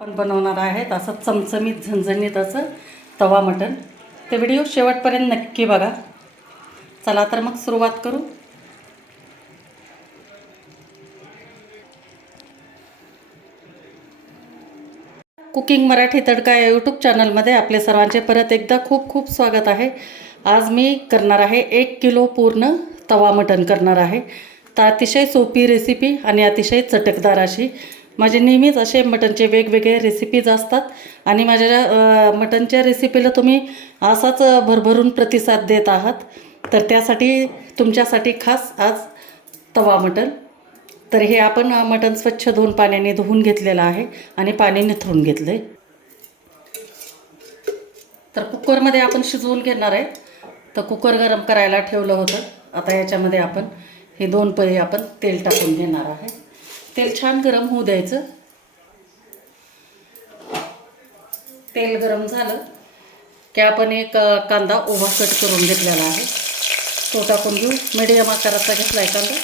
आपण बनवणार आहेत. असं चमचमीत झणझणीत असं तवा मटण. ते व्हिडिओ शेवटपर्यंत नक्की बघा. चला तर मग सुरुवात करू. कुकिंग मराठी तडका या यूट्यूब चॅनलमध्ये आपले सर्वांचे परत एकदा खूप खूप स्वागत आहे. आज मी करणार आहे एक किलो पूर्ण तवा मटण करणार आहे. तर अतिशय सोपी रेसिपी आणि अतिशय चटकदार अशी माझे नेहमीच असे मटनचे वेगवेगळे रेसिपीज असतात. आणि माझ्या मटनच्या रेसिपीला तुम्ही असाच भरभरून प्रतिसाद देत आहात. तर त्यासाठी तुमच्यासाठी खास आज तवा मटन. तर हे आपण मटन मटण स्वच्छ धुवून पाण्याने धुवून घेतलेलं आहे आणि पाणी निथळून घेतलं आहे तर कुकरमध्ये आपण शिजवून घेणार आहे. तर कुकर गरम करायला ठेवलं होतं. आता याच्यामध्ये आपण हे दोन पळी आपण तेल टाकून घेणार आहे. तेल छान गरम होऊ द्यायचं. तेल गरम झालं की आपण एक कांदा ओवा कट करून घेतलेला आहे. तो टाकून घेऊ. मिडियम आकाराचा घेतला आहे कांदा.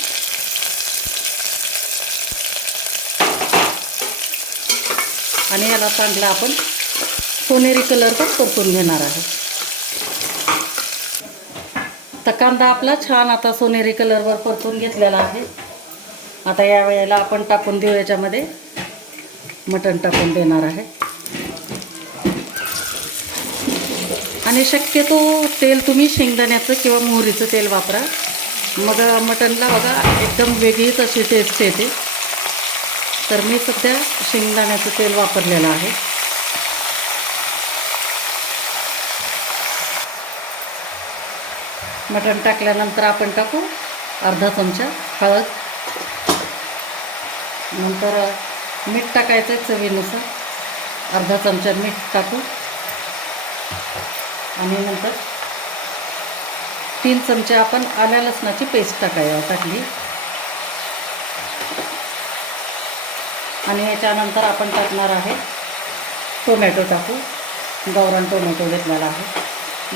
आणि याला चांगला आपण सोनेरी कलर पण परतून घेणार आहे. तर कांदा आपला छान आता सोनेरी कलरवर परतून घेतलेला आहे. आता या वेळेला आपण टाकून देऊ याच्यामध्ये. मटण टाकून देणार आहे. आणि शक्यतो तेल तुम्ही शेंगदाण्याचं किंवा मोहरीचं तेल वापरा. मग मटणला बघा एकदम वेगळीच अशी टेस्ट येते. तर मी सध्या शेंगदाण्याचं तेल वापरलेलं आहे. मटण टाकल्यानंतर आपण टाकू अर्धा चमचा हळद. नंतर मीठ टाकायचं आहे चवीनुसार. अर्धा चमचा मीठ टाकू. आणि नंतर तीन चमचे आपण आल्या लसणाची पेस्ट टाकाय टाकली. आणि याच्यानंतर आपण टाकणार आहे टोमॅटो टाकू. गावरान टोमॅटो घेतलेला आहे.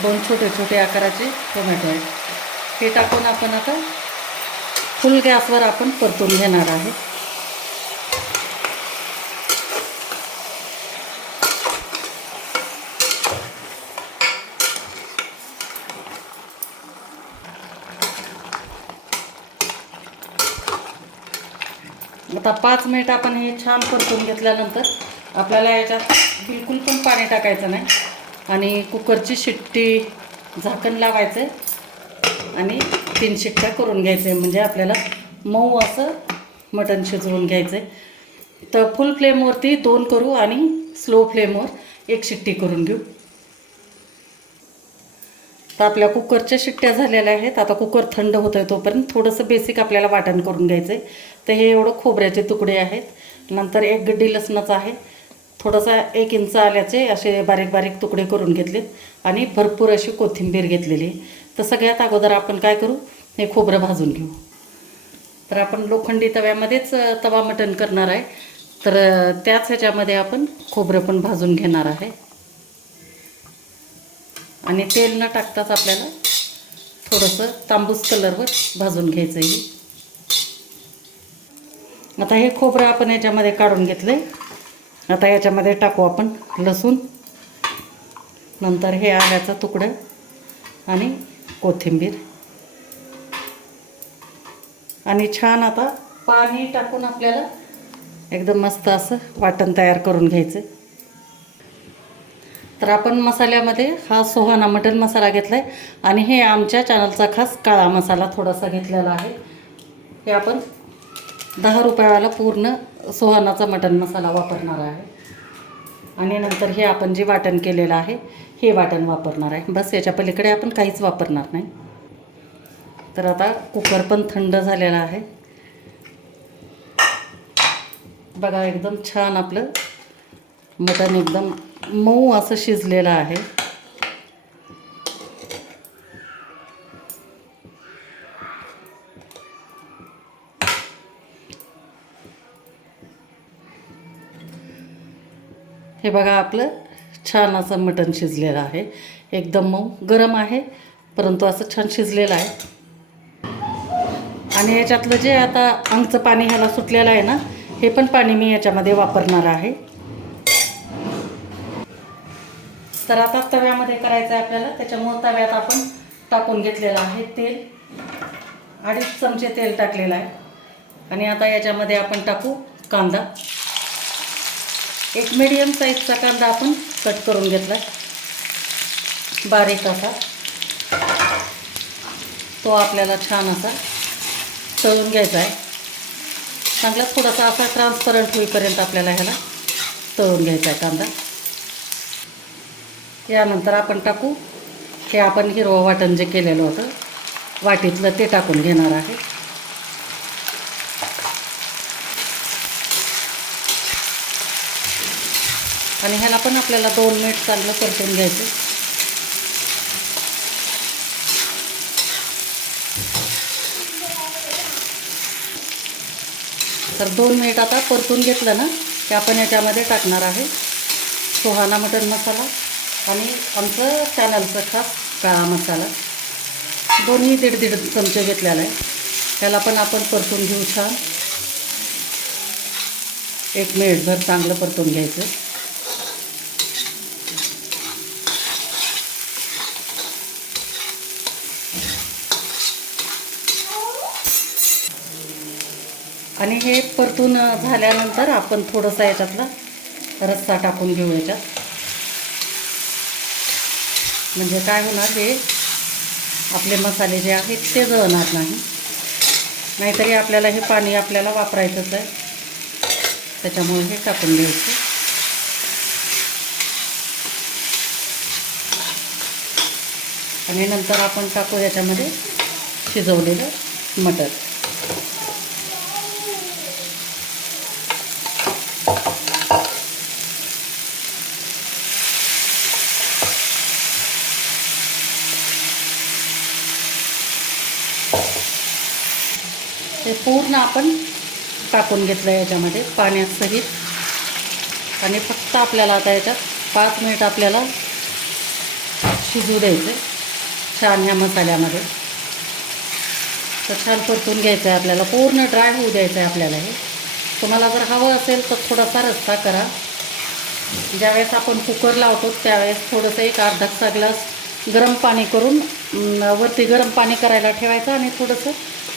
दोन छोटे छोटे आकाराचे टोमॅटो आहेत. हे टाकून आपण आता फुल गॅसवर आपण परतून घेणार आहे. आता पाच मिनिट आपण हे छान परतून घेतल्यानंतर आपल्याला याच्यात बिलकुल पण पाणी टाकायचं नाही. आणि कुकरची शिट्टी झाकण लावायचं आहे आणि तीन शिट्ट्या करून घ्यायचं. आहे म्हणजे आपल्याला मऊ असं मटण शिजवून घ्यायचं आहे तर फुल फ्लेमवरती दोन करू आणि स्लो फ्लेमवर एक शिट्टी करून घेऊ. तर आपल्या कुकरच्या शिट्ट्या झालेल्या आहेत. आता कुकर थंड होतं आहे तोपर्यंत थोडंसं बेसिक आपल्याला वाटण करून घ्यायचं आहे तर हे एवढं खोबऱ्याचे तुकडे आहेत. नंतर एक गड्डी लसणाचं आहे. थोडासा एक इंच आल्याचे असे बारीक बारीक तुकडे करून घेतलेत. आणि भरपूर अशी कोथिंबीर घेतलेली. आहे. तर सगळ्यात अगोदर आपण काय करू? हे खोबरं भाजून घेऊ. तर आपण लोखंडी तव्यामध्येच तवा मटण करणार आहे. तर त्याच ह्याच्यामध्ये आपण खोबरं पण भाजून घेणार आहे. आणि तेल न टाकताच आपल्याला थोडंसं तांबूस कलरवर भाजून घ्यायचं आहे. आता हे खोबरं आपण याच्यामध्ये काढून घेतलं आहे आता याच्यामध्ये टाकू आपण लसूण. नंतर हे आल्याचं तुकडं आणि कोथिंबीर. आणि छान आता पाणी टाकून आपल्याला एकदम मस्त असं वाटण तयार करून घ्यायचं. तर आपण मसाल्यामध्ये हा सोहाना मटन मसाला घेतला आहे आणि हे आमच्या चॅनलचा खास काळा मसाला थोडासा घेतलेला आहे. हे आपण दहा रुपयाला पूर्ण सोहानाचा मटन मसाला वापरणार आहे. आणि नंतर हे आपण जे वाटण केलेलं आहे हे वाटण वापरणार आहे. बस याच्या पलीकडे आपण काहीच वापरणार नाही. तर आता कुकर पण थंड झालेला आहे. बघा एकदम छान आपलं मटण एकदम मऊ असं शिजलेलं आहे. हे बघा आपलं छान असं मटण शिजलेलं आहे. एकदम मऊ गरम आहे परंतु असं छान शिजलेलं आहे. आणि याच्यातलं जे आता अंगचं पाणी ह्याला सुटलेलं आहे ना हे पण पाणी मी याच्यामध्ये वापरणार आहे. तर आता तव्यामध्ये करायचं आहे आपल्याला. त्याच्यामुळं तव्यात आपण टाकून घेतलेलं आहे तेल. अडीच चमचे तेल टाकलेलं आहे. आणि आता याच्यामध्ये आपण टाकू कांदा. एक मिडियम साईजचा कांदा आपण कट करून घेतला बारीक असा. तो आपल्याला छान असा तळून घ्यायचा आहे. चांगला थोडासा असा ट्रान्सपरंट होईपर्यंत आपल्याला ह्याला तळून घ्यायचा आहे कांदा. यानंतर आपण टाकू. हे आपण हिरवं वाटण जे केलेलं होतं वाटीतलं ते टाकून घेणार आहे. आणि ह्याला पण आपल्याला दोन मिनिट चांगलं परतून घ्यायचं. तर दोन मिनिट आता परतून घेतलं ना की आपण याच्यामध्ये टाकणार आहे. सुहाना मटन मसाला. आणि आमचं चॅनलचं खास काळा मसाला. दोन्ही दीड दीड चमचे घेतलेला आहे. त्याला पण आपण परतून घेऊ छान. एक मिनिटभर चांगलं परतून घ्यायचं. आणि हे परतून झाल्यानंतर आपण थोडंसं याच्यातला रस्सा टाकून घेऊ याच्यात. म्हणजे काय होणार हे आपले मसाले जे आहेत ते जळणार नाही. नाहीतरी आपल्याला हे पाणी आपल्याला वापरायचंच आहे. त्याच्यामुळे हे टाकून घ्यायचं. आणि नंतर आपण टाकू याच्यामध्ये शिजवलेलं मटर. ते पूर्ण आपण टाकून घेतलं याच्यामध्ये पाण्यासहित आणि फक्त आपल्याला आता याच्यात पाच मिनिट आपल्याला शिजू द्यायचं. छान ह्या मसाल्यामध्ये. तर छान परतून घ्यायचं आहे आपल्याला. पूर्ण ड्राय होऊ द्यायचं आहे आपल्याला हे. तुम्हाला जर हवं असेल तर थोडासा रस्ता करा. ज्यावेळेस आपण कुकर लावतो त्यावेळेस थोडंसं एक अर्धाचा ग्लास गरम पाणी करून वरती गरम पाणी करायला ठेवायचं आणि थोडंसं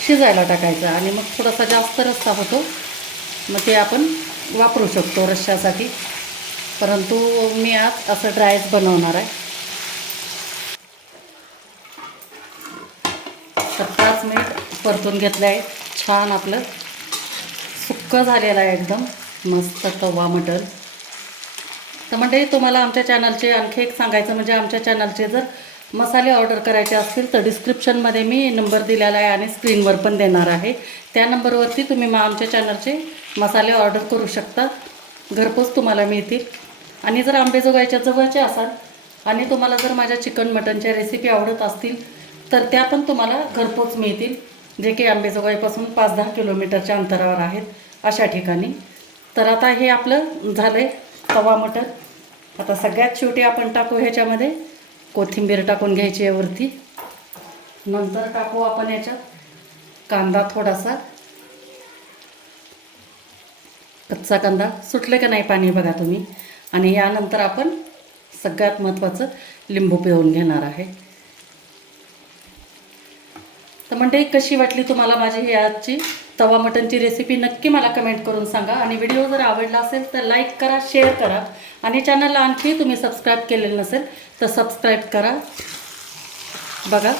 शिजायला टाकायचा आणि मग थोडासा जास्त रस्सा होतो मग ते आपण वापरू शकतो रश्श्यासाठी. परंतु मी आज असं ड्रायच बनवणार आहे. तर पाच मिनिट परतून घेतलं आहे छान आपलं सुक्कं झालेलं आहे एकदम. मस्त तवा मटण. तर म्हणजे तुम्हाला आमच्या चॅनलचे आणखी एक सांगायचं म्हणजे आमच्या चॅनलचे जर मसाले ऑर्डर करायचे असतील तर डिस्क्रिप्शनमध्ये मी नंबर दिलेला आहे आणि स्क्रीनवर पण देणार आहे. त्या नंबरवरती तुम्ही मग आमच्या चॅनलचे मसाले ऑर्डर करू शकता. घरपोच तुम्हाला मिळतील. आणि जर आंबेजोगाईच्या जवळचे असाल आणि तुम्हाला जर माझ्या चिकन मटनच्या रेसिपी आवडत असतील तर त्या पण तुम्हाला घरपोच मिळतील. जे की आंबेजोगाईपासून पाच दहा किलोमीटरच्या अंतरावर आहेत अशा ठिकाणी. तर आता हे आपलं झालं आहे तवा मटर. आता सगळ्यात शेवटी आपण टाकू ह्याच्यामध्ये कोथिंबीर टाकून घ्यायची आहे वरती नंतर टाकू आपण याच्यात कांदा थोडासा. कच्चा कांदा सुटले का नाही पाणी बघा तुम्ही. आणि यानंतर आपण सगळ्यात महत्त्वाचं लिंबू पिळून घेणार आहे. तर म्हणजे कशी वाटली तुम्हाला माझी ही आजची तवा मटनची रेसिपी नक्की मला कमेंट करून सांगा. आणि व्हिडिओ जर आवडला असेल तर लाईक करा शेअर करा. आणि चॅनलला आणखी तुम्ही सबस्क्राईब केलेलं नसेल तर सबस्क्राईब करा. बघा.